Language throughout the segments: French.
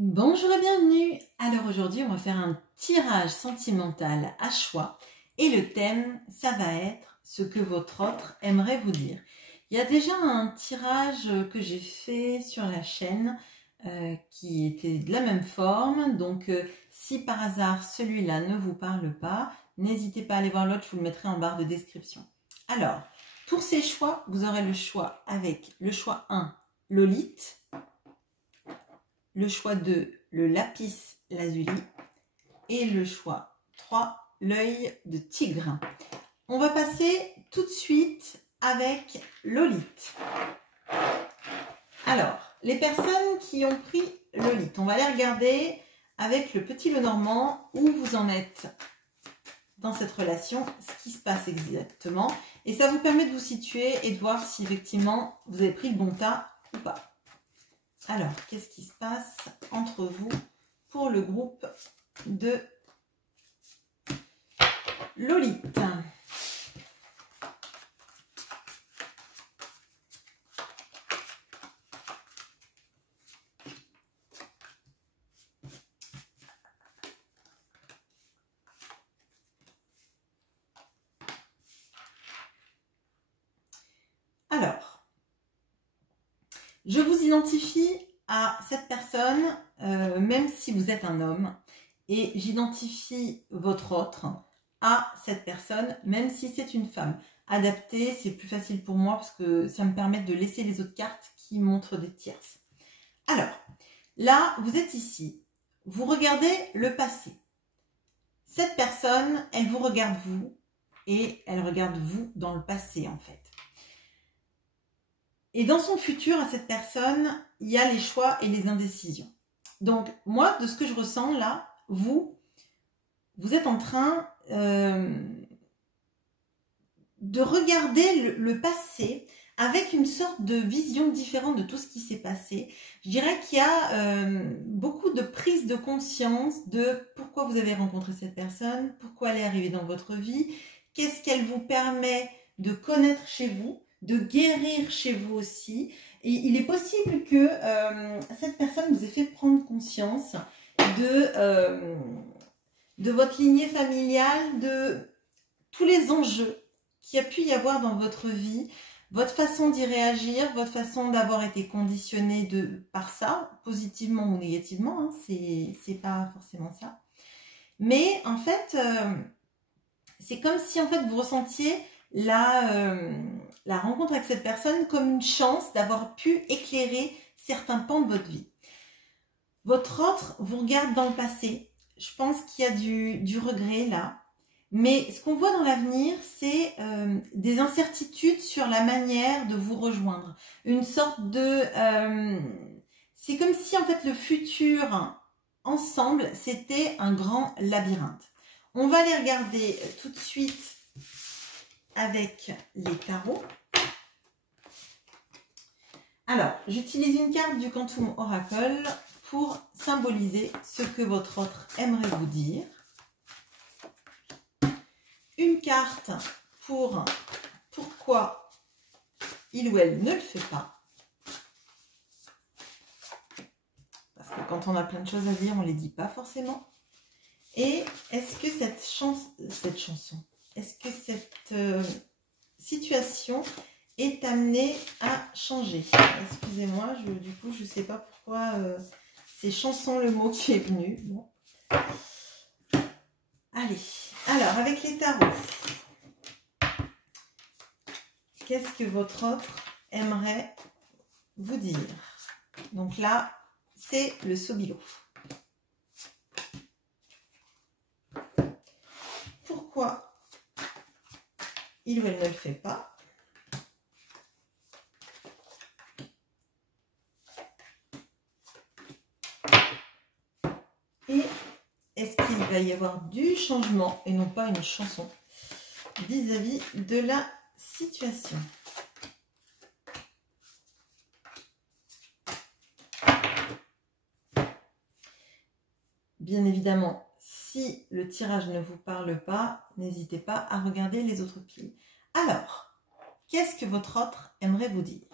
Bonjour et bienvenue. Alors aujourd'hui on va faire un tirage sentimental à choix et le thème ça va être ce que votre autre aimerait vous dire. Il y a déjà un tirage que j'ai fait sur la chaîne qui était de la même forme, donc si par hasard celui-là ne vous parle pas, n'hésitez pas à aller voir l'autre, je vous le mettrai en barre de description. Alors pour ces choix, vous aurez le choix avec le choix 1, Lolite. Le choix 2, le lapis lazuli. Et le choix 3, l'œil de tigre. On va passer tout de suite avec Lolite. Alors, les personnes qui ont pris Lolite, on va les regarder avec le petit Lenormand où vous en êtes dans cette relation, ce qui se passe exactement. Et ça vous permet de vous situer et de voir si effectivement vous avez pris le bon tas ou pas. Alors, qu'est-ce qui se passe entre vous pour le groupe de Lolite? Alors, je vous identifie à cette personne, même si vous êtes un homme, et j'identifie votre autre à cette personne, même si c'est une femme. Adapté, c'est plus facile pour moi parce que ça me permet de laisser les autres cartes qui montrent des tierces. Alors, là, vous êtes ici, vous regardez le passé. Cette personne, elle vous regarde vous, et elle regarde vous dans le passé en fait. Et dans son futur, à cette personne, il y a les choix et les indécisions. Donc, moi, de ce que je ressens là, vous êtes en train de regarder le passé avec une sorte de vision différente de tout ce qui s'est passé. Je dirais qu'il y a beaucoup de prise de conscience de pourquoi vous avez rencontré cette personne, pourquoi elle est arrivée dans votre vie, qu'est-ce qu'elle vous permet de connaître chez vous, de guérir chez vous aussi. Et il est possible que cette personne vous ait fait prendre conscience de votre lignée familiale, de tous les enjeux qu'il y a pu y avoir dans votre vie, votre façon d'y réagir, votre façon d'avoir été conditionné par ça, positivement ou négativement, hein, c'est pas forcément ça. Mais en fait, c'est comme si en fait vous ressentiez la rencontre avec cette personne comme une chance d'avoir pu éclairer certains pans de votre vie. Votre autre vous regarde dans le passé. Je pense qu'il y a du regret là. Mais ce qu'on voit dans l'avenir, c'est des incertitudes sur la manière de vous rejoindre. Une sorte de... c'est comme si en fait le futur ensemble, c'était un grand labyrinthe. On va les regarder tout de suite avec les tarots. Alors, j'utilise une carte du Quantum Oracle pour symboliser ce que votre autre aimerait vous dire. Une carte pour pourquoi il ou elle ne le fait pas. Parce que quand on a plein de choses à dire, on ne les dit pas forcément. Et est-ce que cette situation est amenée à changer? Excusez-moi, du coup, je ne sais pas pourquoi c'est chanson le mot qui est venu. Bon. Allez, alors avec les tarots, qu'est-ce que votre autre aimerait vous dire? Donc là, c'est le Sobilo. Pourquoi il ou elle ne le fait pas? Et est-ce qu'il va y avoir du changement et non pas une chanson vis-à-vis de la situation? Bien évidemment, si le tirage ne vous parle pas, n'hésitez pas à regarder les autres piles. Alors, qu'est-ce que votre autre aimerait vous dire?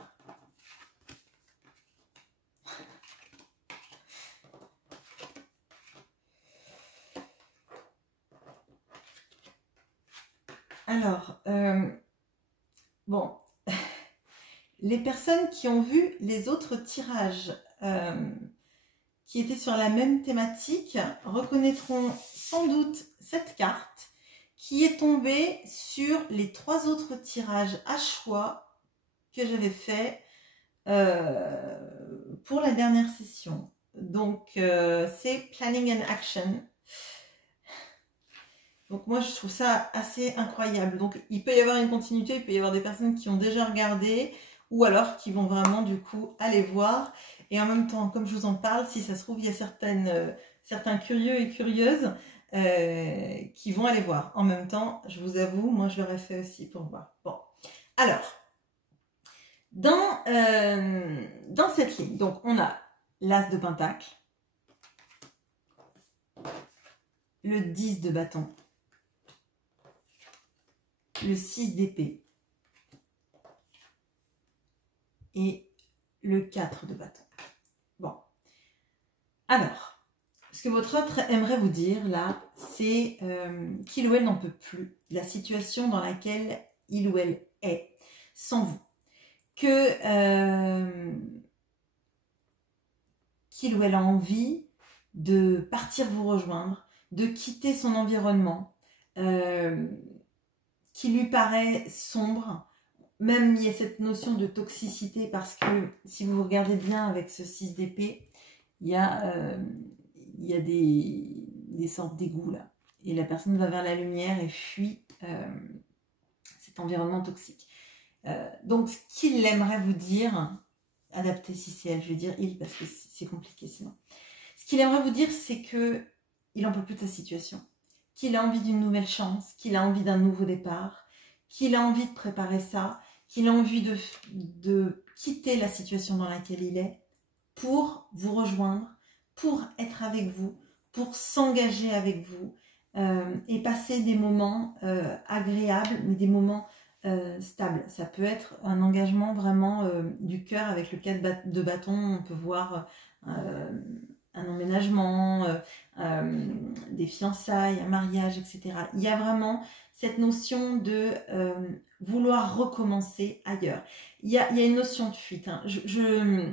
Alors, bon, les personnes qui ont vu les autres tirages qui étaient sur la même thématique reconnaîtront sans doute cette carte qui est tombée sur les 3 autres tirages à choix que j'avais fait pour la dernière session. Donc, c'est Planning and Action. Donc moi, je trouve ça assez incroyable. Donc, il peut y avoir une continuité, il peut y avoir des personnes qui ont déjà regardé ou alors qui vont vraiment, du coup, aller voir. Et en même temps, comme je vous en parle, si ça se trouve, il y a certains curieux et curieuses qui vont aller voir. En même temps, je vous avoue, moi, je l'aurais fait aussi pour voir. Bon, alors, dans cette ligne, donc on a l'As de Pentacle, le 10 de bâton, le 6 d'épée et le 4 de bâton. Bon. Alors, ce que votre autre aimerait vous dire là, c'est qu'il ou elle n'en peut plus de la situation dans laquelle il ou elle est sans vous. Qu'il ou elle a envie de partir vous rejoindre, de quitter son environnement, qui lui paraît sombre. Même il y a cette notion de toxicité parce que si vous regardez bien avec ce 6 d'épée, il y a des sortes d'égouts là. Et la personne va vers la lumière et fuit cet environnement toxique. Donc ce qu'il aimerait vous dire, adapté si c'est elle, je vais dire il parce que c'est compliqué sinon. Ce qu'il aimerait vous dire, c'est que il en peut plus de sa situation, qu'il a envie d'une nouvelle chance, qu'il a envie d'un nouveau départ, qu'il a envie de préparer ça, qu'il a envie de quitter la situation dans laquelle il est pour vous rejoindre, pour être avec vous, pour s'engager avec vous et passer des moments agréables, mais des moments stables. Ça peut être un engagement vraiment du cœur avec le 4 de bâton. On peut voir un emménagement, des fiançailles, un mariage, etc. Il y a vraiment cette notion de vouloir recommencer ailleurs. Il y a une notion de fuite. Hein. Je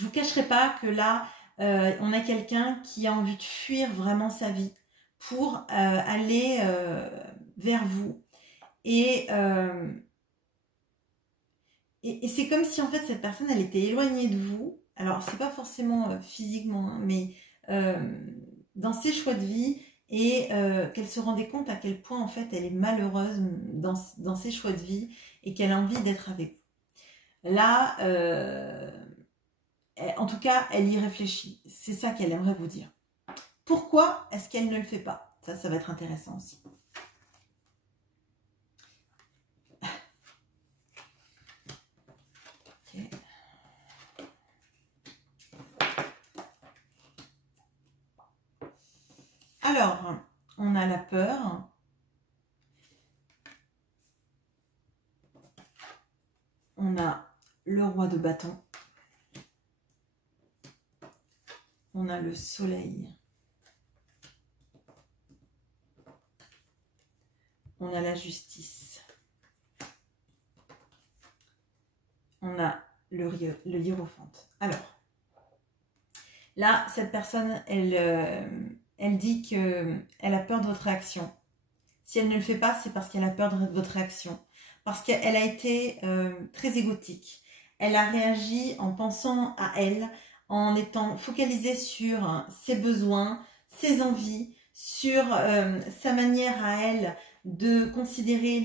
vous cacherai pas que là, on a quelqu'un qui a envie de fuir vraiment sa vie pour aller vers vous. Et c'est comme si en fait cette personne, elle était éloignée de vous. Alors, c'est pas forcément physiquement, hein, mais dans ses choix de vie et qu'elle se rendait compte à quel point en fait elle est malheureuse dans ses choix de vie et qu'elle a envie d'être avec vous. Là, en tout cas, elle y réfléchit. C'est ça qu'elle aimerait vous dire. Pourquoi est-ce qu'elle ne le fait pas? Ça va être intéressant aussi. Okay. Alors, on a la peur. On a le roi de bâton. On a le soleil. On a la justice. On a le hiérophante. Alors, là, cette personne, elle dit qu'elle a peur de votre réaction. Si elle ne le fait pas, c'est parce qu'elle a peur de votre réaction. Parce qu'elle a été très égotique. Elle a réagi en pensant à elle, en étant focalisée sur ses besoins, ses envies, sur sa manière à elle de considérer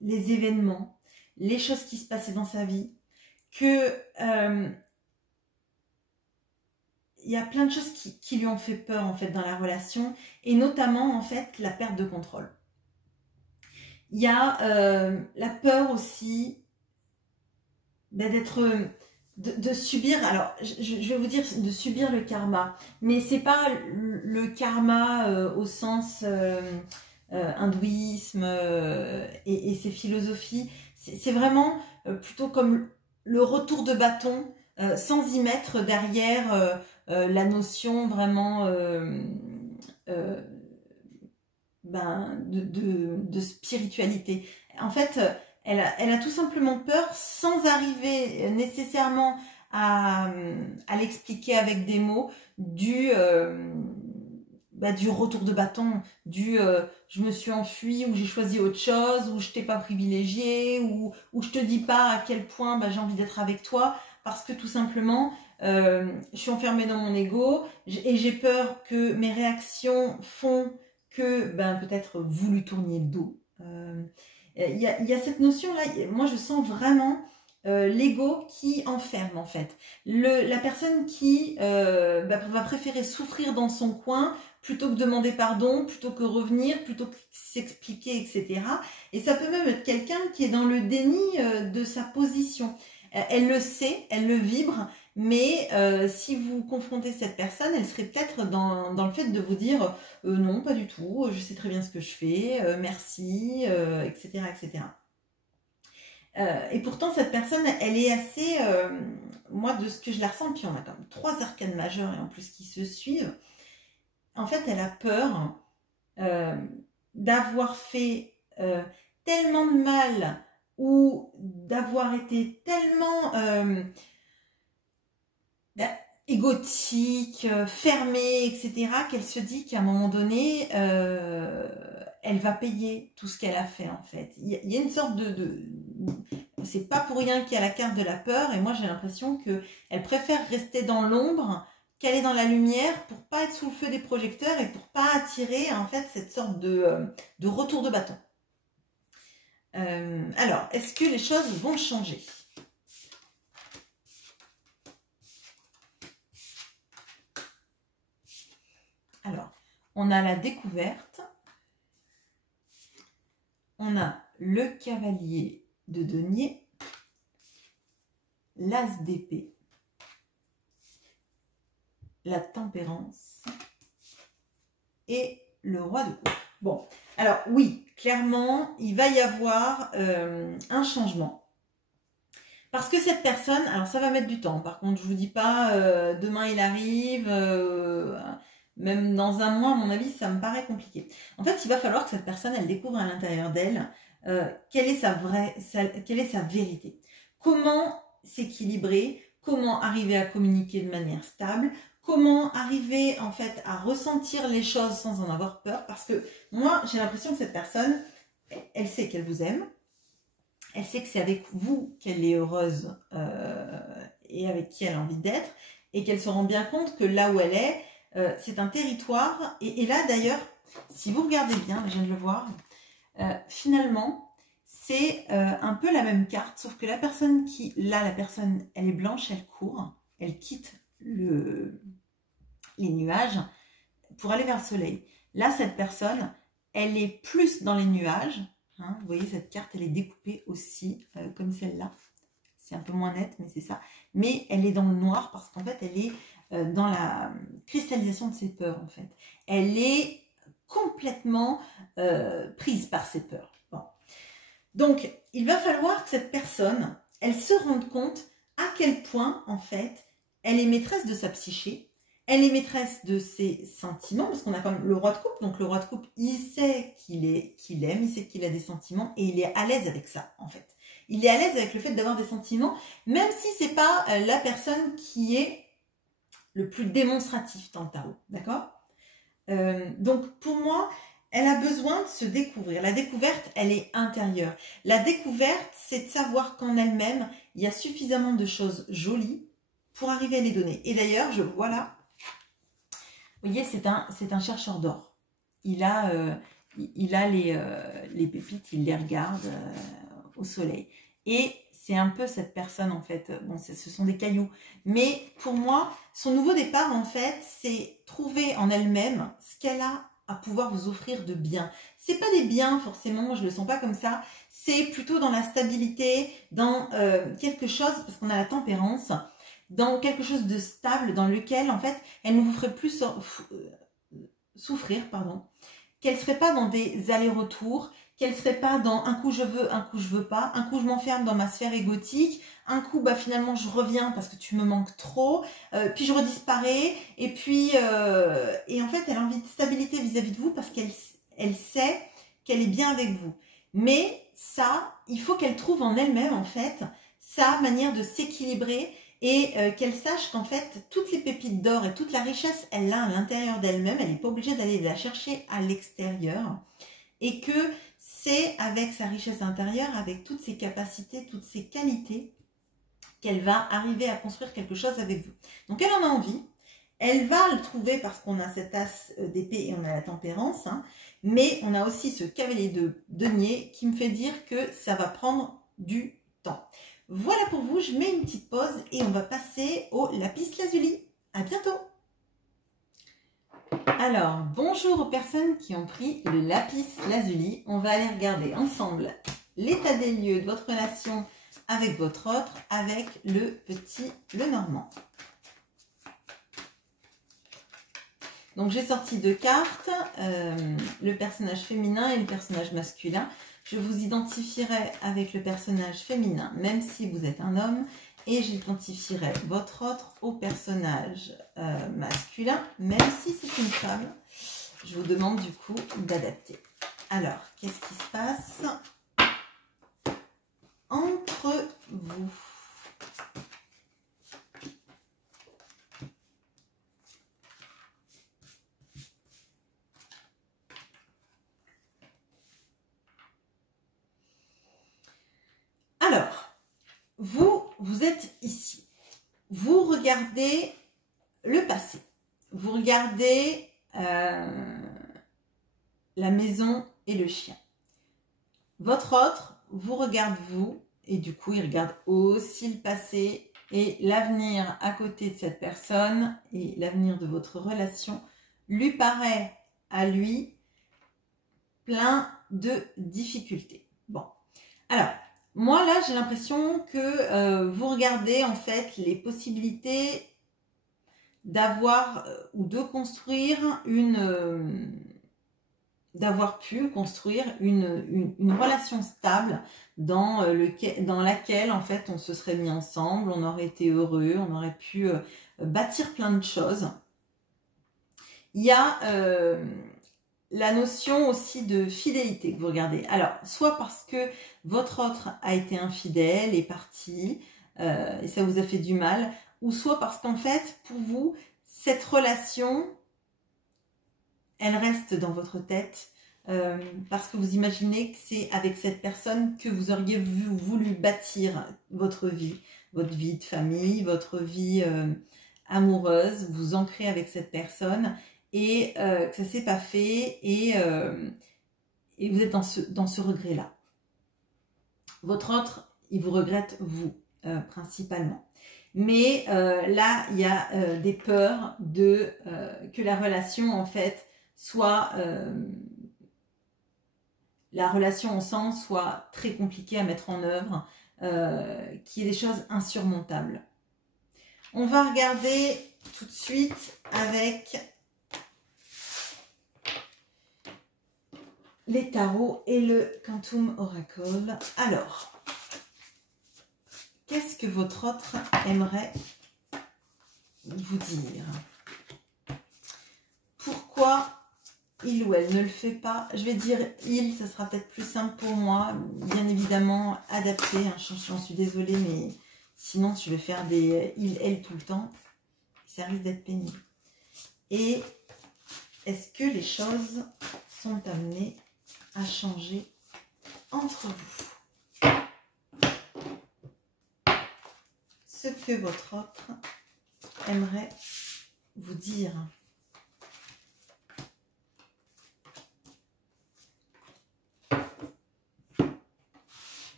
les événements, les choses qui se passaient dans sa vie, que il y a plein de choses qui lui ont fait peur en fait dans la relation, et notamment en fait la perte de contrôle. Il y a la peur aussi de subir, alors je vais vous dire de subir le karma, mais c'est pas le karma au sens hindouisme et ses philosophies, c'est vraiment plutôt comme le retour de bâton sans y mettre derrière la notion vraiment de spiritualité. En fait, elle a tout simplement peur, sans arriver nécessairement à l'expliquer avec des mots, du retour de bâton, je me suis enfuie, ou j'ai choisi autre chose, ou je t'ai pas privilégié, ou je te dis pas à quel point j'ai envie d'être avec toi, parce que tout simplement je suis enfermée dans mon ego et j'ai peur que mes réactions font que peut-être vous lui tourniez le dos. Il y a cette notion là, moi je sens vraiment l'ego qui enferme en fait. La personne qui va préférer souffrir dans son coin plutôt que demander pardon, plutôt que revenir, plutôt que s'expliquer, etc. Et ça peut même être quelqu'un qui est dans le déni de sa position. Elle le sait, elle le vibre, mais si vous confrontez cette personne, elle serait peut-être dans le fait de vous dire non, pas du tout, je sais très bien ce que je fais, merci, etc. etc. Et pourtant, cette personne, elle est assez, moi, de ce que je la ressens, puis on a quand même 3 arcanes majeures et en plus qui se suivent. En fait, elle a peur d'avoir fait tellement de mal ou d'avoir été tellement égotique, fermée, etc., qu'elle se dit qu'à un moment donné, elle va payer tout ce qu'elle a fait, en fait. Il y a une sorte c'est pas pour rien qu'il y a la carte de la peur, et moi j'ai l'impression qu'elle préfère rester dans l'ombre qu'aller dans la lumière pour pas être sous le feu des projecteurs et pour pas attirer, en fait, cette sorte de retour de bâton. Alors, est-ce que les choses vont changer ? Alors, on a la découverte, on a le cavalier de denier, l'as d'épée, la tempérance et le roi de coupe. Bon, alors oui, clairement, il va y avoir un changement. Parce que cette personne, alors ça va mettre du temps, par contre, je vous dis pas demain il arrive, même dans un mois, à mon avis, ça me paraît compliqué. En fait, il va falloir que cette personne, elle découvre à l'intérieur d'elle quelle est sa vérité. Comment s'équilibrer, comment arriver à communiquer de manière stable, comment arriver en fait à ressentir les choses sans en avoir peur. Parce que moi, j'ai l'impression que cette personne, elle sait qu'elle vous aime, elle sait que c'est avec vous qu'elle est heureuse et avec qui elle a envie d'être, et qu'elle se rend bien compte que là où elle est, c'est un territoire, et là d'ailleurs, si vous regardez bien, je viens de le voir, finalement, c'est un peu la même carte, sauf que la personne elle est blanche, elle court, elle quitte les nuages pour aller vers le soleil. Là, cette personne, elle est plus dans les nuages, hein, vous voyez, cette carte, elle est découpée aussi, comme celle-là, c'est un peu moins net, mais c'est ça, mais elle est dans le noir, parce qu'en fait, elle est dans la cristallisation de ses peurs, en fait. Elle est complètement prise par ses peurs. Bon. Donc, il va falloir que cette personne, elle se rende compte à quel point, en fait, elle est maîtresse de sa psyché, elle est maîtresse de ses sentiments, parce qu'on a quand même le roi de coupe, donc le roi de coupe, il sait qu'il aime, il sait qu'il a des sentiments, et il est à l'aise avec ça, en fait. Il est à l'aise avec le fait d'avoir des sentiments, même si c'est pas la personne qui est le plus démonstratif dans le tarot, d'accord ? Donc pour moi, elle a besoin de se découvrir. La découverte, elle est intérieure. La découverte, c'est de savoir qu'en elle-même, il y a suffisamment de choses jolies pour arriver à les donner. Et d'ailleurs, je vois là, vous voyez, c'est un chercheur d'or. Il a les pépites, il les regarde au soleil. Et c'est un peu cette personne, en fait. Bon, ce sont des cailloux. Mais pour moi, son nouveau départ, en fait, c'est trouver en elle-même ce qu'elle a à pouvoir vous offrir de bien. C'est pas des biens, forcément, je le sens pas comme ça. C'est plutôt dans la stabilité, dans quelque chose, parce qu'on a la tempérance, dans quelque chose de stable, dans lequel, en fait, elle ne vous ferait plus souffrir, pardon. Qu'elle serait pas dans des allers-retours, qu'elle serait pas dans un coup je veux pas, un coup je m'enferme dans ma sphère égotique, un coup finalement je reviens parce que tu me manques trop, puis je redisparais, et puis et en fait elle a envie de stabilité vis-à-vis de vous parce qu'elle elle sait qu'elle est bien avec vous. Mais ça, il faut qu'elle trouve en elle-même, en fait, sa manière de s'équilibrer et qu'elle sache qu'en fait, toutes les pépites d'or et toute la richesse, elle l'a à l'intérieur d'elle-même. Elle n'est pas obligée d'aller la chercher à l'extérieur. Et que c'est avec sa richesse intérieure, avec toutes ses capacités, toutes ses qualités, qu'elle va arriver à construire quelque chose avec vous. Donc, elle en a envie. Elle va le trouver parce qu'on a cet as d'épée et on a la tempérance. Hein, mais on a aussi ce cavalier de denier qui me fait dire que ça va prendre du temps. Voilà pour vous. Je mets une petite pause et on va passer au lapis lazuli. À bientôt. Alors, bonjour aux personnes qui ont pris le lapis lazuli. On va aller regarder ensemble l'état des lieux de votre relation avec votre autre, avec le petit Lenormand. Donc, j'ai sorti 2 cartes, le personnage féminin et le personnage masculin. Je vous identifierai avec le personnage féminin, même si vous êtes un homme, et j'identifierai votre autre au personnage masculin, même si c'est une femme. Je vous demande du coup d'adapter. Alors, qu'est-ce qui se passe entre vous? Alors, vous êtes ici. Vous regardez le passé. Vous regardez la maison et le chien. Votre autre vous regarde vous et du coup, il regarde aussi le passé et l'avenir à côté de cette personne et l'avenir de votre relation lui paraît à lui plein de difficultés. Bon, alors, moi là, j'ai l'impression que vous regardez en fait les possibilités d'avoir ou de construire d'avoir pu construire une relation stable dans laquelle en fait on se serait mis ensemble, on aurait été heureux, on aurait pu bâtir plein de choses. Il y a la notion aussi de fidélité que vous regardez. Alors, soit parce que votre autre a été infidèle, est parti, et ça vous a fait du mal, ou soit parce qu'en fait, pour vous, cette relation, elle reste dans votre tête, parce que vous imaginez que c'est avec cette personne que vous auriez voulu bâtir votre vie de famille, votre vie amoureuse, vous ancrez avec cette personne, et que ça ne s'est pas fait, et vous êtes dans ce regret-là. Votre autre, il vous regrette vous, principalement. Mais là, il y a des peurs que la relation, en fait, soit... la relation ensemble soit très compliquée à mettre en œuvre, qu'il y ait des choses insurmontables. On va regarder tout de suite avec les tarots et le Quantum Oracle. Alors, qu'est-ce que votre autre aimerait vous dire? Pourquoi il ou elle ne le fait pas? Je vais dire il, ça sera peut-être plus simple pour moi. Bien évidemment, adapté. Hein, j'en suis désolée, mais sinon, je vais faire des il, elle tout le temps. Ça risque d'être pénible. Et est-ce que les choses sont amenées à changer entre vous? Ce que votre autre aimerait vous dire.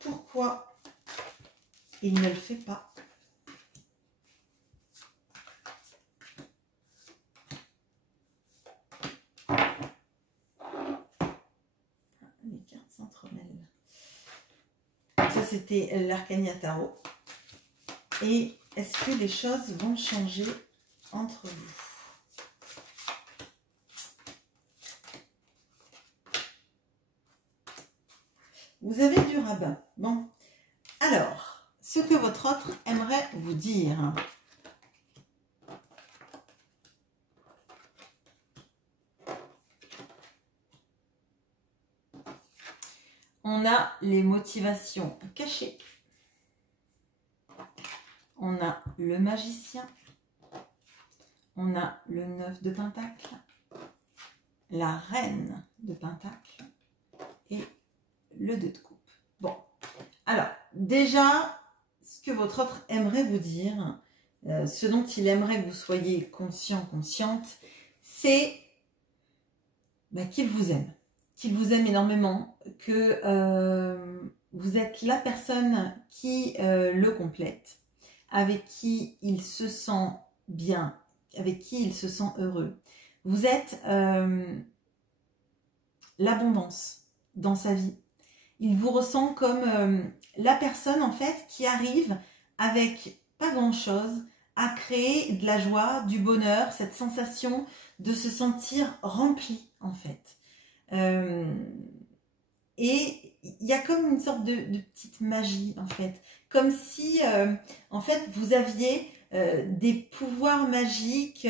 Pourquoi il ne le fait pas? Les cartes s'entremêlent. Ça, c'était l'Arcania Tarot. Et est-ce que les choses vont changer entre vous? Vous avez du rabbin. Bon. Alors, ce que votre autre aimerait vous dire. a les motivations cachées. On a le magicien. On a le 9 de pentacle. La reine de pentacle. Et le 2 de coupe. Bon, alors déjà, ce que votre autre aimerait vous dire, ce dont il aimerait que vous soyez conscient, consciente, c'est qu'il vous aime. Qu'il vous aime énormément, que vous êtes la personne qui le complète, avec qui il se sent bien, avec qui il se sent heureux. Vous êtes l'abondance dans sa vie. Il vous ressent comme la personne en fait qui arrive avec pas grand chose à créer de la joie, du bonheur, cette sensation de se sentir rempli en fait. Et il y a comme une sorte de petite magie en fait, comme si en fait vous aviez des pouvoirs magiques,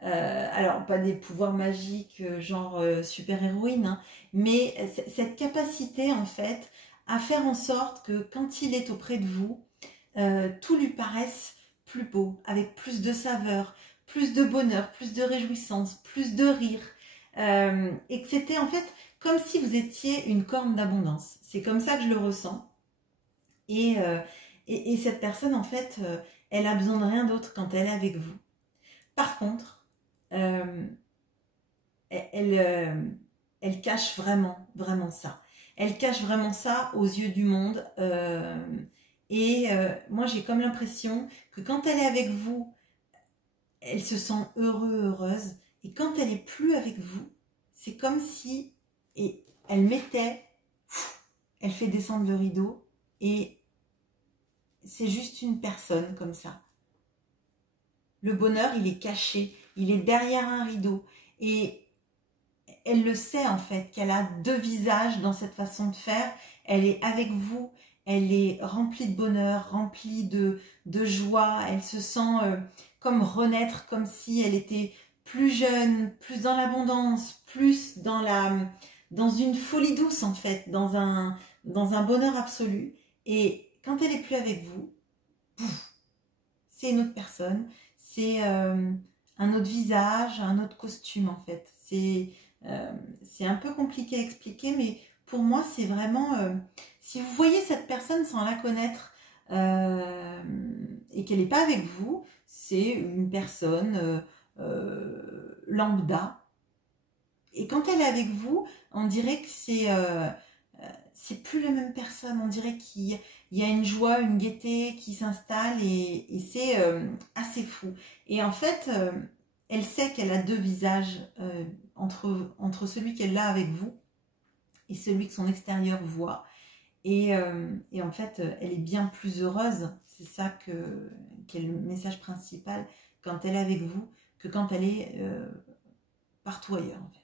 alors pas des pouvoirs magiques genre super-héroïne, hein, mais cette capacité en fait à faire en sorte que quand il est auprès de vous, tout lui paraisse plus beau, avec plus de saveur, plus de bonheur, plus de réjouissance, plus de rire, et que c'était en fait comme si vous étiez une corne d'abondance. C'est comme ça que je le ressens. Et cette personne, en fait, elle a besoin de rien d'autre quand elle est avec vous. Par contre, elle cache vraiment, vraiment ça. Elle cache vraiment ça aux yeux du monde. Moi, j'ai comme l'impression que quand elle est avec vous, elle se sent heureuse. Et quand elle est plus avec vous, c'est comme si elle fait descendre le rideau et c'est juste une personne comme ça. Le bonheur, il est caché, il est derrière un rideau. Et elle le sait en fait, qu'elle a deux visages dans cette façon de faire. Elle est avec vous, elle est remplie de bonheur, remplie de joie. Elle se sent comme renaître, comme si elle était plus jeune, plus dans l'abondance, plus dans une folie douce en fait, dans un bonheur absolu. Et quand elle est plus avec vous, c'est une autre personne, c'est un autre visage, un autre costume en fait. C'est un peu compliqué à expliquer, mais pour moi c'est vraiment, si vous voyez cette personne sans la connaître et qu'elle n'est pas avec vous, c'est une personne lambda. Et quand elle est avec vous, on dirait que c'est plus la même personne. On dirait qu'il y a une joie, une gaieté qui s'installe et c'est assez fou. Et en fait, elle sait qu'elle a deux visages entre celui qu'elle a avec vous et celui que son extérieur voit. Et en fait, elle est bien plus heureuse. C'est ça qui est le message principal quand elle est avec vous que quand elle est partout ailleurs en fait.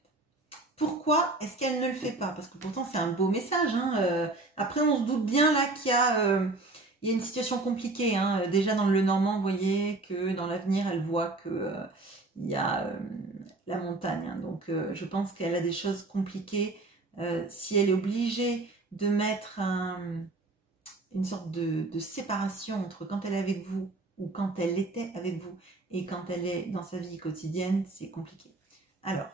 Pourquoi est-ce qu'elle ne le fait pas? Parce que pourtant c'est un beau message. Hein. Après on se doute bien là qu'il y a une situation compliquée. Hein. Déjà dans le Lenormand, vous voyez que dans l'avenir elle voit que il y a la montagne. Hein. Donc je pense qu'elle a des choses compliquées. Si elle est obligée de mettre une sorte de séparation entre quand elle est avec vous ou quand elle était avec vous et quand elle est dans sa vie quotidienne, c'est compliqué. Alors,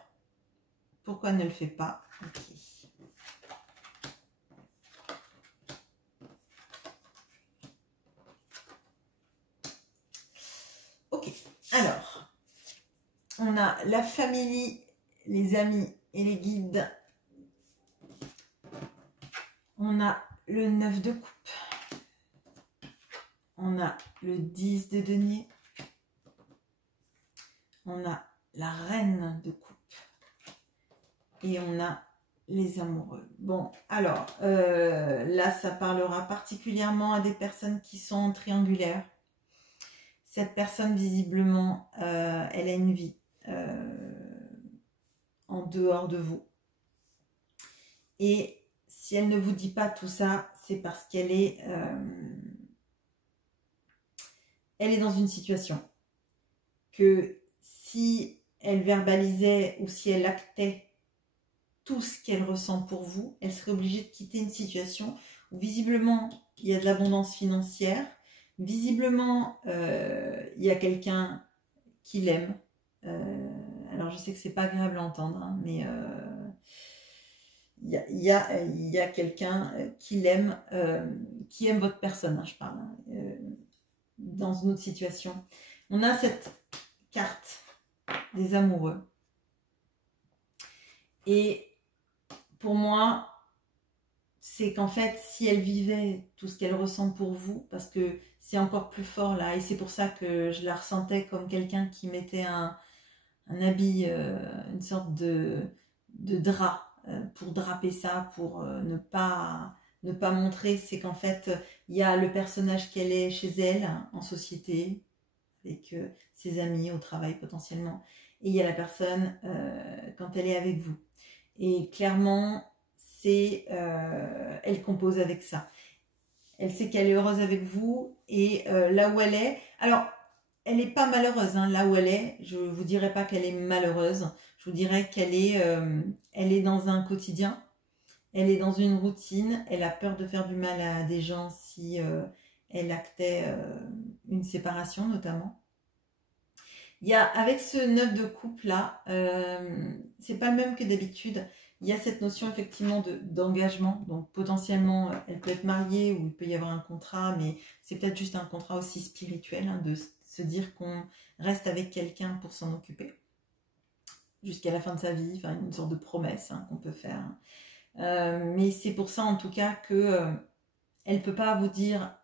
pourquoi elle ne le fait pas? Ok, alors, on a la famille, les amis et les guides. On a le 9 de coupe. On a le 10 de denier. On a la reine de coupe. Et on a les amoureux. Bon, alors, là, ça parlera particulièrement à des personnes qui sont triangulaires. Cette personne, visiblement, elle a une vie en dehors de vous. Et si elle ne vous dit pas tout ça, c'est parce qu'elle est dans une situation que si elle verbalisait ou si elle actait tout ce qu'elle ressent pour vous, elle serait obligée de quitter une situation où visiblement il y a de l'abondance financière, visiblement il y a quelqu'un qui l'aime. Alors je sais que c'est pas agréable à entendre, hein, mais il y a quelqu'un qui l'aime, qui aime votre personne, hein, je parle, hein, dans une autre situation. On a cette carte des amoureux. Et pour moi, c'est qu'en fait, si elle vivait tout ce qu'elle ressent pour vous, parce que c'est encore plus fort là, et c'est pour ça que je la ressentais comme quelqu'un qui mettait un habit, une sorte de drap pour draper ça, pour ne pas montrer, c'est qu'en fait, il y a le personnage qu'elle est chez elle, en société, avec ses amis, au travail potentiellement, et il y a la personne quand elle est avec vous. Et clairement, elle compose avec ça. Elle sait qu'elle est heureuse avec vous, et là où elle est, alors elle n'est pas malheureuse, hein, là où elle est, je ne vous dirais pas qu'elle est malheureuse, je vous dirais qu'elle est, elle est dans un quotidien, elle est dans une routine, elle a peur de faire du mal à des gens si elle actait une séparation notamment. Il y a, avec ce 9 de coupe là, c'est pas le même que d'habitude. Il y a cette notion effectivement d'engagement. Donc potentiellement, elle peut être mariée ou il peut y avoir un contrat, mais c'est peut-être juste un contrat aussi spirituel, hein, de se dire qu'on reste avec quelqu'un pour s'en occuper jusqu'à la fin de sa vie, enfin une sorte de promesse, hein, qu'on peut faire. Mais c'est pour ça en tout cas que elle peut pas vous dire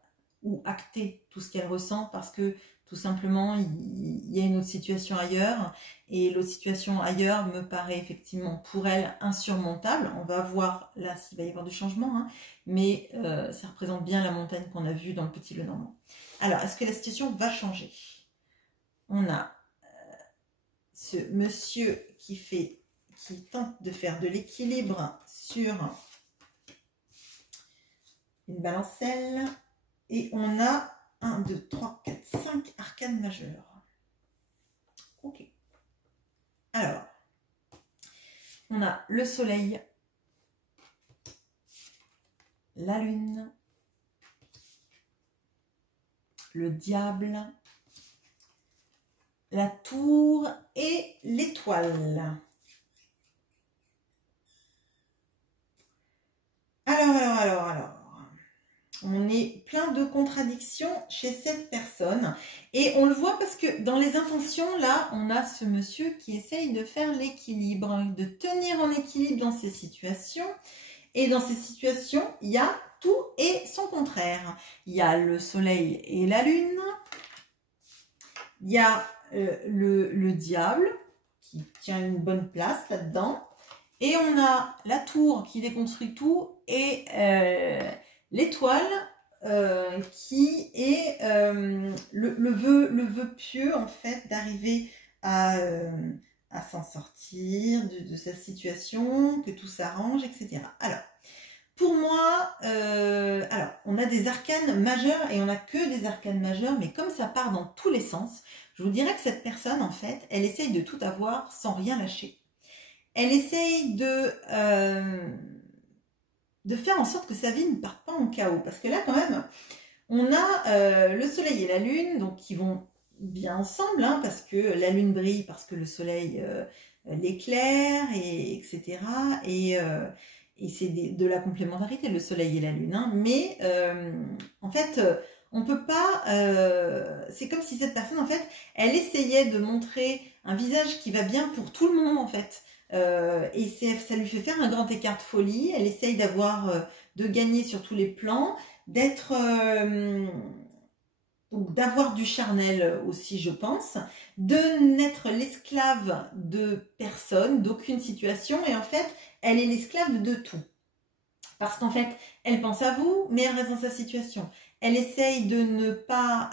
ou acter tout ce qu'elle ressent parce que tout simplement il y a une autre situation ailleurs et l'autre situation ailleurs me paraît effectivement pour elle insurmontable. On va voir là s'il va y avoir du changement, hein, mais ça représente bien la montagne qu'on a vue dans le Petit Lenormand. Alors, est-ce que la situation va changer? On a ce monsieur qui tente de faire de l'équilibre sur une balancelle. Et on a 1, 2, 3, 4, 5 arcanes majeures. Ok. Alors, on a le soleil, la lune, le diable, la tour et l'étoile. Alors. On est plein de contradictions chez cette personne. Et on le voit parce que dans les intentions, là, on a ce monsieur qui essaye de faire l'équilibre, de tenir en équilibre dans ces situations. Et dans ces situations, il y a tout et son contraire. Il y a le soleil et la lune. Il y a le diable qui tient une bonne place là-dedans. Et on a la tour qui déconstruit tout et l'étoile qui est le vœu pieux en fait d'arriver à s'en sortir de sa situation, que tout s'arrange, etc. Alors, pour moi, alors on a des arcanes majeures et on n'a que des arcanes majeures, mais comme ça part dans tous les sens, je vous dirais que cette personne, en fait, elle essaye de tout avoir sans rien lâcher. Elle essaye de faire en sorte que sa vie ne parte pas en chaos. Parce que là, quand même, on a le soleil et la lune, donc qui vont bien ensemble, hein, parce que la lune brille, parce que le soleil l'éclaire, etc. Et c'est de la complémentarité, le soleil et la lune. Hein. Mais en fait, on peut pas... c'est comme si cette personne, en fait, elle essayait de montrer un visage qui va bien pour tout le monde, en fait. Et ça lui fait faire un grand écart de folie. Elle essaye de gagner sur tous les plans, d'avoir du charnel aussi, je pense, de n'être l'esclave de personne, d'aucune situation, et en fait, elle est l'esclave de tout. Parce qu'en fait, elle pense à vous, mais elle reste dans sa situation. Elle essaye de ne pas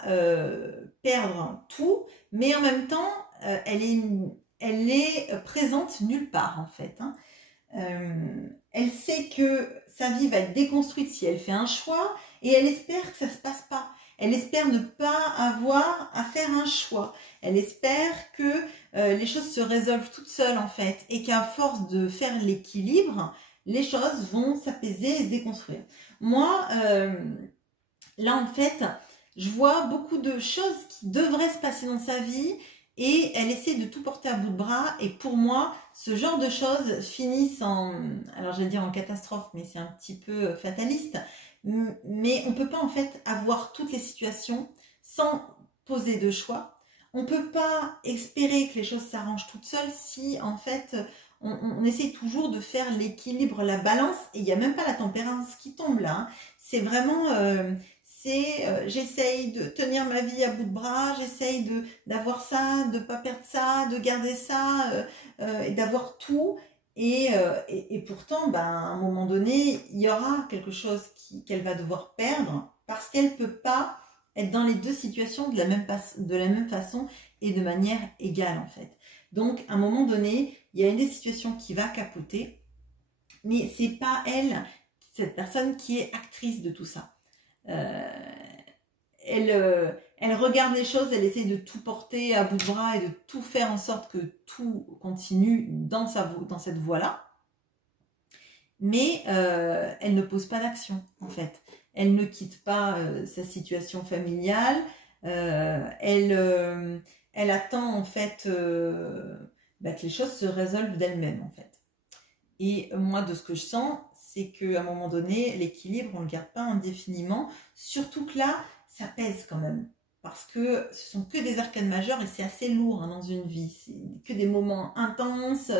perdre tout, mais en même temps, elle est présente nulle part, en fait. Hein. Elle sait que sa vie va être déconstruite si elle fait un choix, et elle espère que ça ne se passe pas. Elle espère ne pas avoir à faire un choix. Elle espère que les choses se résolvent toutes seules en fait et qu'à force de faire l'équilibre, les choses vont s'apaiser et se déconstruire. Moi, là en fait, je vois beaucoup de choses qui devraient se passer dans sa vie et elle essaie de tout porter à bout de bras. Et pour moi, ce genre de choses finissent en, alors j'allais dire en catastrophe, mais c'est un petit peu fataliste. Mais on peut pas en fait avoir toutes les situations sans poser de choix. On peut pas espérer que les choses s'arrangent toutes seules si en fait on essaie toujours de faire l'équilibre, la balance. Et il n'y a même pas la tempérance qui tombe là. Hein. C'est vraiment j'essaye de tenir ma vie à bout de bras, j'essaye d'avoir ça, de pas perdre ça, de garder ça et d'avoir tout. Et pourtant, ben, à un moment donné, il y aura quelque chose qu'elle va devoir perdre parce qu'elle ne peut pas être dans les deux situations de la même façon et de manière égale en fait. Donc, à un moment donné, il y a une des situations qui va capoter, mais c'est pas elle, cette personne qui est actrice de tout ça. Elle regarde les choses, elle essaie de tout porter à bout de bras et de tout faire en sorte que tout continue dans cette voie-là. Mais elle ne pose pas d'action, en fait. Elle ne quitte pas sa situation familiale. Elle attend, en fait, que les choses se résolvent d'elles-mêmes, en fait. Et moi, de ce que je sens, c'est qu'à un moment donné, l'équilibre, on ne le garde pas indéfiniment. Surtout que là, ça pèse quand même. Parce que ce sont que des arcanes majeures et c'est assez lourd hein, dans une vie. C'est que des moments intenses.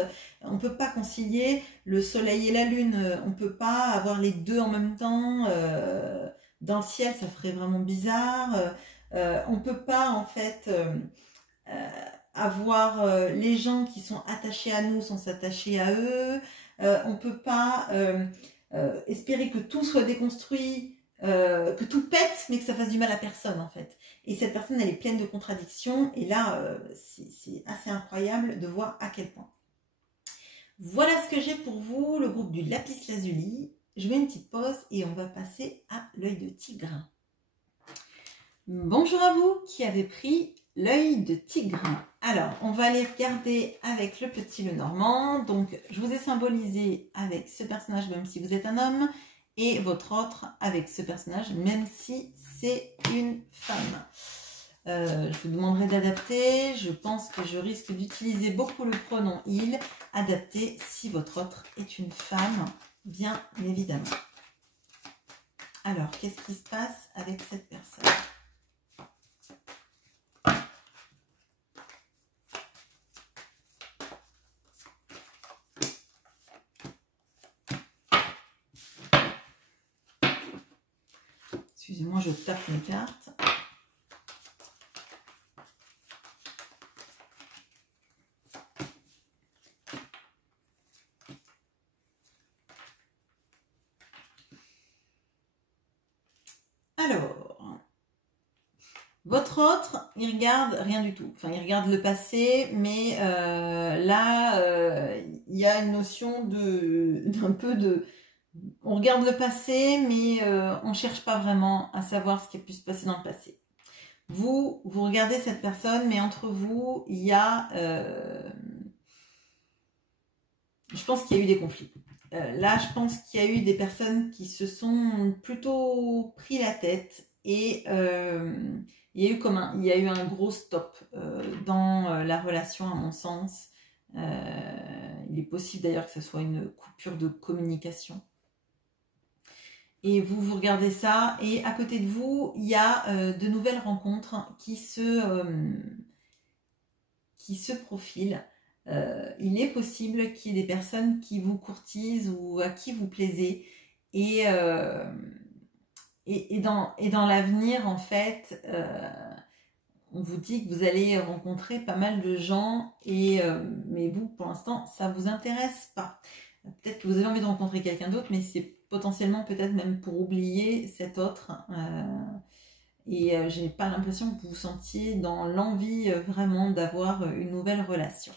On ne peut pas concilier le soleil et la lune. On ne peut pas avoir les deux en même temps. Dans le ciel, ça ferait vraiment bizarre. On ne peut pas, en fait, avoir les gens qui sont attachés à nous sans s'attacher à eux. On ne peut pas espérer que tout soit déconstruit, que tout pète, mais que ça fasse du mal à personne, en fait. Et cette personne, elle est pleine de contradictions. Et là, c'est assez incroyable de voir à quel point. Voilà ce que j'ai pour vous, le groupe du Lapis Lazuli. Je mets une petite pause et on va passer à l'œil de tigre. Bonjour à vous qui avez pris l'œil de tigre. Alors, on va aller regarder avec le petit Lenormand. Donc, je vous ai symbolisé avec ce personnage, même si vous êtes un homme, et votre autre avec ce personnage, même si c'est une femme. Je vous demanderai d'adapter. Je pense que je risque d'utiliser beaucoup le pronom « il ». Adapter si votre autre est une femme, bien évidemment. Alors, qu'est-ce qui se passe avec cette personne ? Excusez-moi, je tape mes cartes. Alors, votre autre, il regarde rien du tout. Enfin, il regarde le passé, mais là, il y a une notion d'un peu de... On regarde le passé, mais on ne cherche pas vraiment à savoir ce qui a pu se passer dans le passé. Vous regardez cette personne, mais entre vous, il y a... je pense qu'il y a eu des conflits. Là, je pense qu'il y a eu des personnes qui se sont plutôt pris la tête et il y a eu un gros stop dans la relation, à mon sens. Il est possible d'ailleurs que ce soit une coupure de communication. Et vous regardez ça, et à côté de vous, il y a de nouvelles rencontres qui se profilent. Il est possible qu'il y ait des personnes qui vous courtisent ou à qui vous plaisez. Et dans l'avenir, en fait, on vous dit que vous allez rencontrer pas mal de gens, mais vous, pour l'instant, ça ne vous intéresse pas. Peut-être que vous avez envie de rencontrer quelqu'un d'autre, mais c'est potentiellement peut-être même pour oublier cet autre. J'ai pas l'impression que vous vous sentiez dans l'envie vraiment d'avoir une nouvelle relation.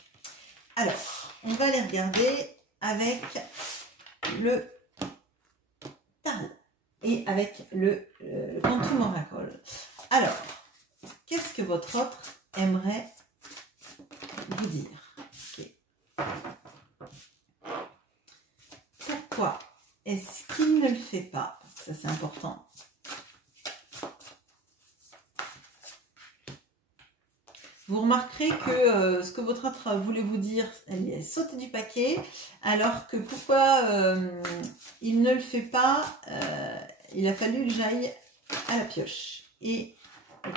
Alors, on va aller regarder avec le tarot et avec le Quantum Oracle. Alors, qu'est-ce que votre autre aimerait vous dire? Ok. Pourquoi est-ce qu'il ne le fait pas? Ça, c'est important. Vous remarquerez que ce que votre autre voulait vous dire, elle est sautée du paquet, alors que pourquoi il ne le fait pas, il a fallu que j'aille à la pioche. Et, ok.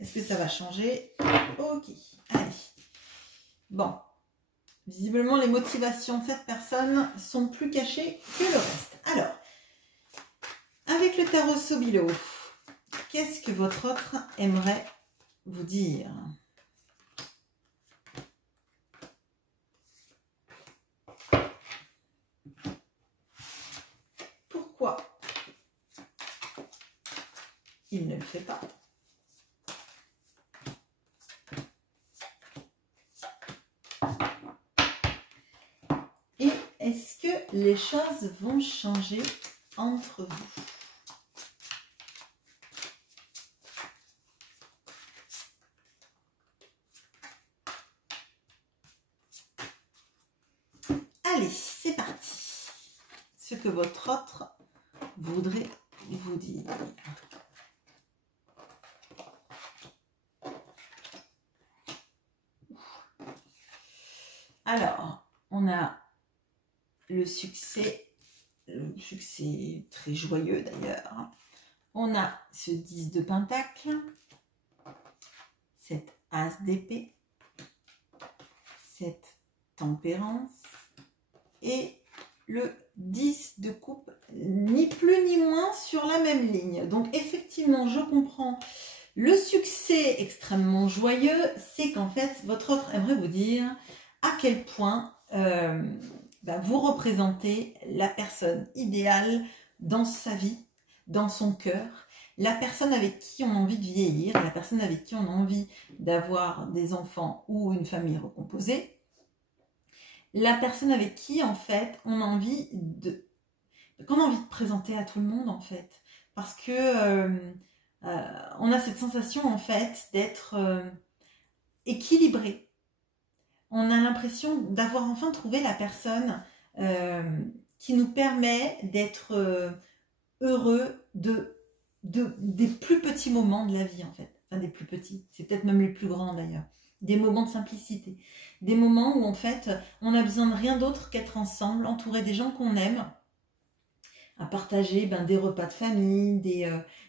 Est-ce que ça va changer? Ok, allez. Bon. Visiblement, les motivations de cette personne sont plus cachées que le reste. Alors, avec le tarot Sobilo, qu'est-ce que votre autre aimerait vous dire? Pourquoi il ne le fait pas? Et est-ce que les choses vont changer entre vous? Allez, c'est parti. Ce que votre autre voudrait vous dire. Alors, on a le succès très joyeux d'ailleurs. On a ce 10 de pentacle, cette as d'épée, cette tempérance et le 10 de coupe, ni plus ni moins sur la même ligne. Donc effectivement, je comprends le succès extrêmement joyeux, c'est qu'en fait, votre autre aimerait vous dire à quel point vous représentez la personne idéale dans sa vie, dans son cœur, la personne avec qui on a envie de vieillir, la personne avec qui on a envie d'avoir des enfants ou une famille recomposée, la personne avec qui en fait on a envie de présenter à tout le monde en fait, parce que on a cette sensation en fait d'être équilibré. On a l'impression d'avoir enfin trouvé la personne qui nous permet d'être heureux des plus petits moments de la vie en fait. Enfin des plus petits, c'est peut-être même les plus grands d'ailleurs. Des moments de simplicité. Des moments où en fait on n'a besoin de rien d'autre qu'être ensemble, entouré des gens qu'on aime, à partager des repas de famille,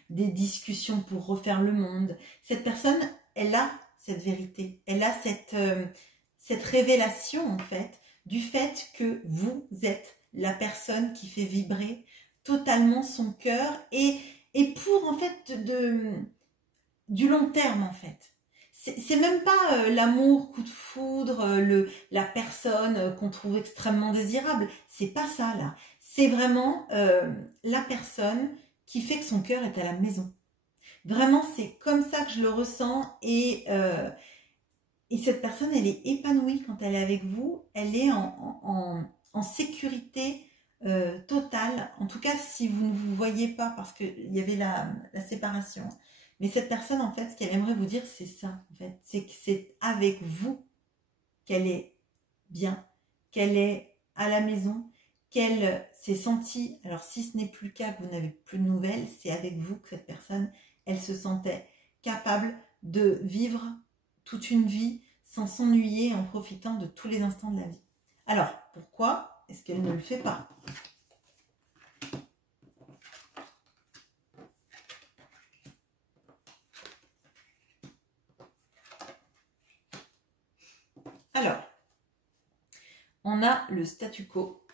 des discussions pour refaire le monde. Cette personne, elle a cette vérité, elle a cette révélation en fait, du fait que vous êtes la personne qui fait vibrer totalement son cœur et pour en fait du long terme en fait. C'est même pas l'amour coup de foudre, la personne qu'on trouve extrêmement désirable, c'est pas ça là. C'est vraiment la personne qui fait que son cœur est à la maison. Vraiment, c'est comme ça que je le ressens et cette personne, elle est épanouie quand elle est avec vous. Elle est en sécurité totale. En tout cas, si vous ne vous voyez pas, parce qu'il y avait la séparation. Mais cette personne, en fait, ce qu'elle aimerait vous dire, c'est ça. En fait, c'est que c'est avec vous qu'elle est bien, qu'elle est à la maison, qu'elle s'est sentie, alors si ce n'est plus le cas, que vous n'avez plus de nouvelles, c'est avec vous que cette personne, elle se sentait capable de vivre toute une vie sans s'ennuyer en profitant de tous les instants de la vie. Alors, pourquoi est-ce qu'elle ne le fait pas? Alors, on a le statu quo.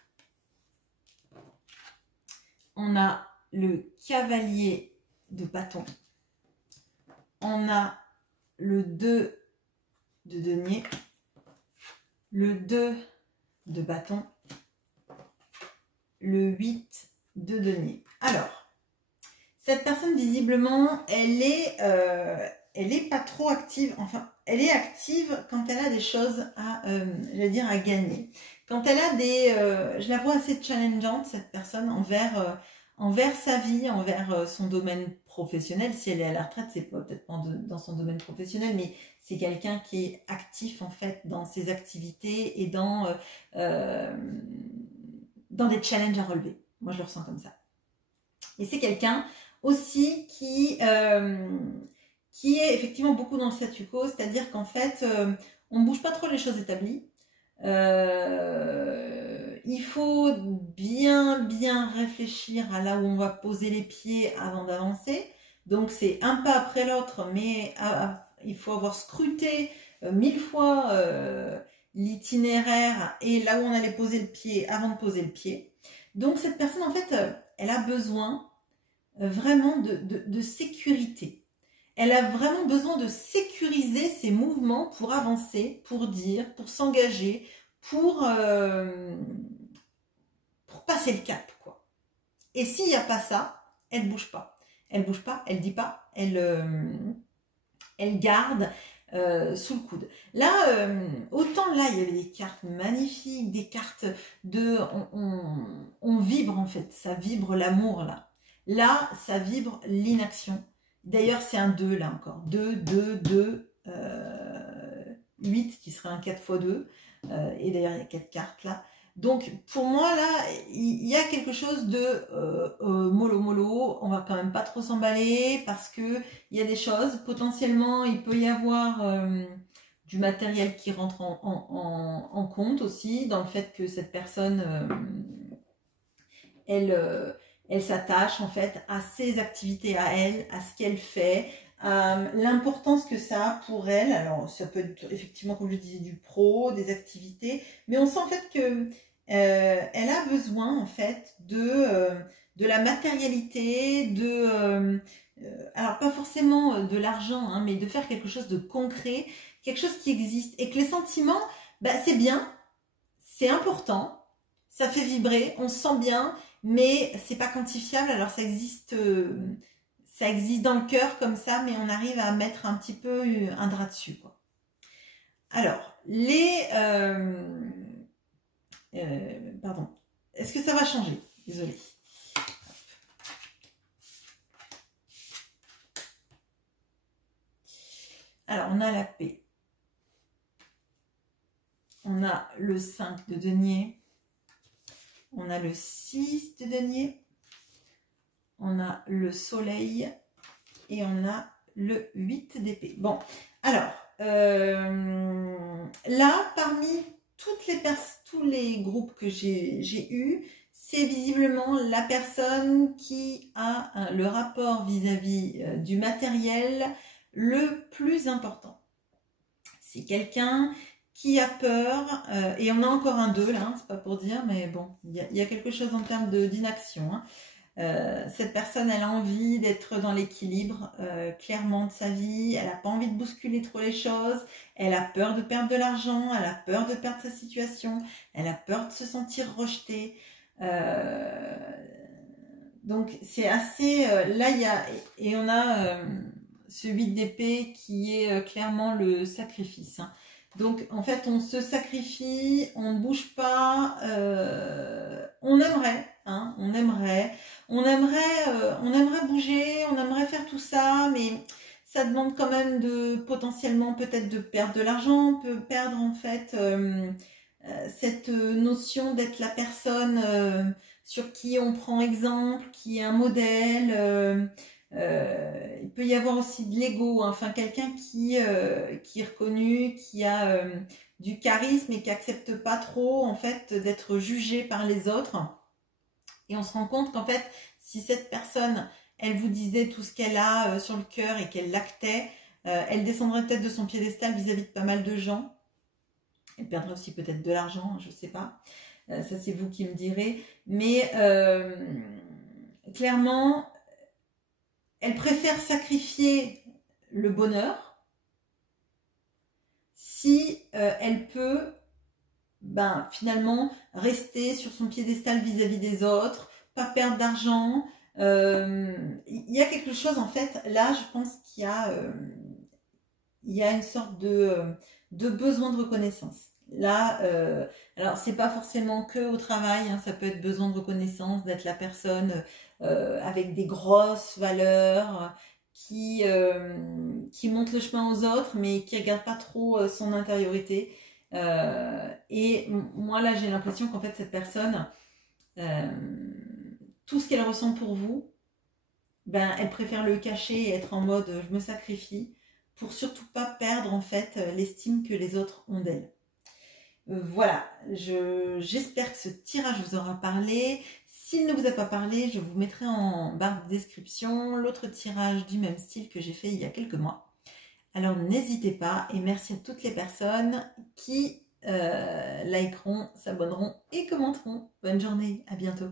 On a le cavalier de bâton. On a le 2 de denier. Le 2 de bâton. Le 8 de denier. Alors, cette personne, visiblement, elle est pas trop active. Enfin, elle est active quand elle a des choses à, à gagner. Quand elle a je la vois assez challengeante, cette personne, envers envers sa vie, envers son domaine professionnel. Si elle est à la retraite, c'est peut-être pas dans son domaine professionnel, mais c'est quelqu'un qui est actif en fait dans ses activités et dans des challenges à relever. Moi, je le ressens comme ça. Et c'est quelqu'un aussi qui est effectivement beaucoup dans le statu quo, c'est-à-dire qu'en fait, on ne bouge pas trop les choses établies. Il faut bien réfléchir à là où on va poser les pieds avant d'avancer. Donc c'est un pas après l'autre, mais il faut avoir scruté 1000 fois l'itinéraire et là où on allait poser le pied avant de poser le pied. Donc cette personne, en fait, elle a besoin vraiment de sécurité. Elle a vraiment besoin de sécuriser ses mouvements pour avancer, pour dire, pour s'engager, pour passer le cap, quoi. Et s'il n'y a pas ça, elle ne bouge pas. Elle ne bouge pas, elle ne dit pas, elle garde sous le coude. Là, autant là, il y avait des cartes magnifiques, des cartes de... On vibre en fait, ça vibre l'amour là. Là, ça vibre l'inaction. D'ailleurs, c'est un 2 là encore. 2, 2, 2, 8 qui serait un 4 x 2. Et d'ailleurs, il y a 4 cartes là. Donc, pour moi, là, il y a quelque chose de mollo. On va quand même pas trop s'emballer parce que il y a des choses. Potentiellement, il peut y avoir du matériel qui rentre en compte aussi, dans le fait que cette personne, elle s'attache en fait à ses activités à elle, à ce qu'elle fait, l'importance que ça a pour elle. Alors ça peut être effectivement, comme je disais, du pro, des activités, mais on sent en fait que elle a besoin en fait de la matérialité, alors pas forcément de l'argent, hein, mais de faire quelque chose de concret, quelque chose qui existe, et que les sentiments, bah, c'est bien, c'est important, ça fait vibrer, on se sent bien, mais c'est pas quantifiable. Alors ça existe dans le cœur comme ça, mais on arrive à mettre un petit peu un drap dessus, quoi. Alors pardon, est-ce que ça va changer? Désolée. Alors on a la paix, on a le 5 de denier, on a le 6 de denier, on a le soleil et on a le 8 d'épée. Bon, alors, là, parmi tous les groupes que j'ai eus, c'est visiblement la personne qui a le rapport vis-à-vis du matériel le plus important. C'est quelqu'un qui a peur, et on a encore un 2 là, hein, c'est pas pour dire, mais bon, il y a quelque chose en termes d'inaction, hein. Cette personne, elle a envie d'être dans l'équilibre clairement de sa vie, elle n'a pas envie de bousculer trop les choses, elle a peur de perdre de l'argent, elle a peur de perdre sa situation, elle a peur de se sentir rejetée. Donc c'est assez... là, et on a ce 8 d'épée qui est clairement le sacrifice, hein. Donc en fait on se sacrifie, on ne bouge pas, on aimerait, hein, on aimerait bouger, on aimerait faire tout ça, mais ça demande quand même potentiellement peut-être de perdre de l'argent, on peut perdre en fait cette notion d'être la personne sur qui on prend exemple, qui est un modèle. Il peut y avoir aussi de l'ego, hein, enfin quelqu'un qui est reconnu, qui a du charisme et qui accepte pas trop en fait d'être jugé par les autres. Et on se rend compte qu'en fait, si cette personne, elle vous disait tout ce qu'elle a sur le cœur et qu'elle l'actait, elle descendrait peut-être de son piédestal vis-à-vis de pas mal de gens. Elle perdrait aussi peut-être de l'argent, je sais pas. Ça c'est vous qui me direz. Mais clairement, elle préfère sacrifier le bonheur si elle peut finalement rester sur son piédestal vis-à-vis des autres, pas perdre d'argent. Il y a quelque chose en fait, là je pense qu'il y a une sorte de besoin de reconnaissance. Là, alors c'est pas forcément que au travail, hein, ça peut être besoin de reconnaissance, d'être la personne avec des grosses valeurs qui montre le chemin aux autres, mais qui regarde pas trop son intériorité. Moi là, j'ai l'impression qu'en fait cette personne, euh, tout ce qu'elle ressent pour vous, ben elle préfère le cacher et être en mode je me sacrifie pour surtout pas perdre en fait l'estime que les autres ont d'elle. Voilà, j'espère que ce tirage vous aura parlé. S'il ne vous a pas parlé, je vous mettrai en barre de description l'autre tirage du même style que j'ai fait il y a quelques mois. Alors n'hésitez pas et merci à toutes les personnes qui likeront, s'abonneront et commenteront. Bonne journée, à bientôt.